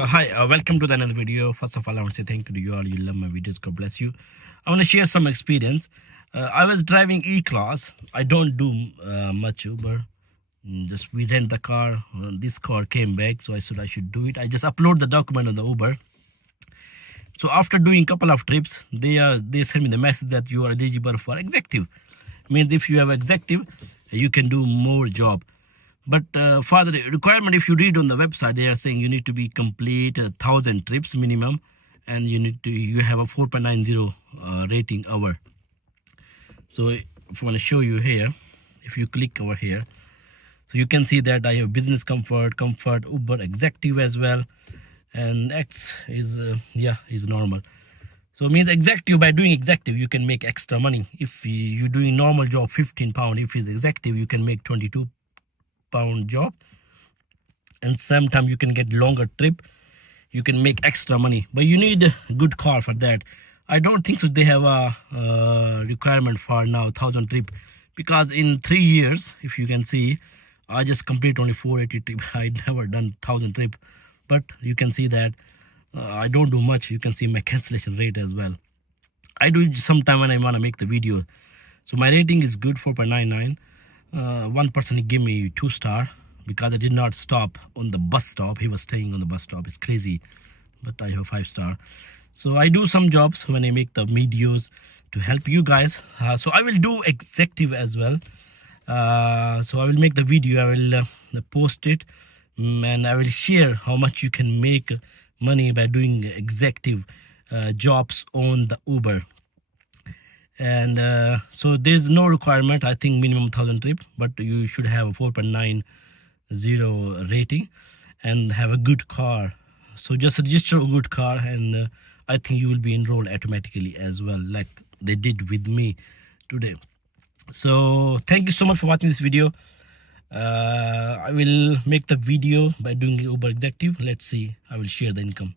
Hi, welcome to the another video. First of all, I want to say thank you to you all. You love my videos. God bless you. I want to share some experience. I was driving E-Class. I don't do much Uber. Just we rent the car. This car came back, so I said I should do it. I just upload the document on the Uber. So after doing couple of trips, they send me the message that you are eligible for executive. Means if you have executive, you can do more job. But for the requirement, if you read on the website, they are saying you need to be complete 1,000 trips minimum, and you have a 4.90 rating hour. So if I want to show you here, if you click over here, so you can see that I have business comfort, Uber executive as well, and X is is normal. So it means executive, by doing executive you can make extra money. If you're doing normal job, £15. If it's executive, you can make £22 job, and sometimes you can get longer trip, you can make extra money, but you need a good car for that. I don't think so they have a requirement for now 1,000 trip, because in 3 years, if you can see, I just complete only 480 trip. I never done 1,000 trip, but you can see that I don't do much. You can see my cancellation rate as well. I do it sometime when I want to make the video. So my rating is good, 4.99. One person gave me 2 star because I did not stop on the bus stop. He was staying on the bus stop. It's crazy, but I have 5 star. So I do some jobs when I make the videos to help you guys. So I will do executive as well. So I will make the video, I will post it, and I will share how much you can make money by doing executive jobs on the Uber. And so there's no requirement, I think minimum 1,000 trip, but you should have a 4.90 rating and have a good car. So just register a good car, and I think you will be enrolled automatically as well, like they did with me today. So thank you so much for watching this video. I will make the video by doing Uber executive. Let's see, I will share the income.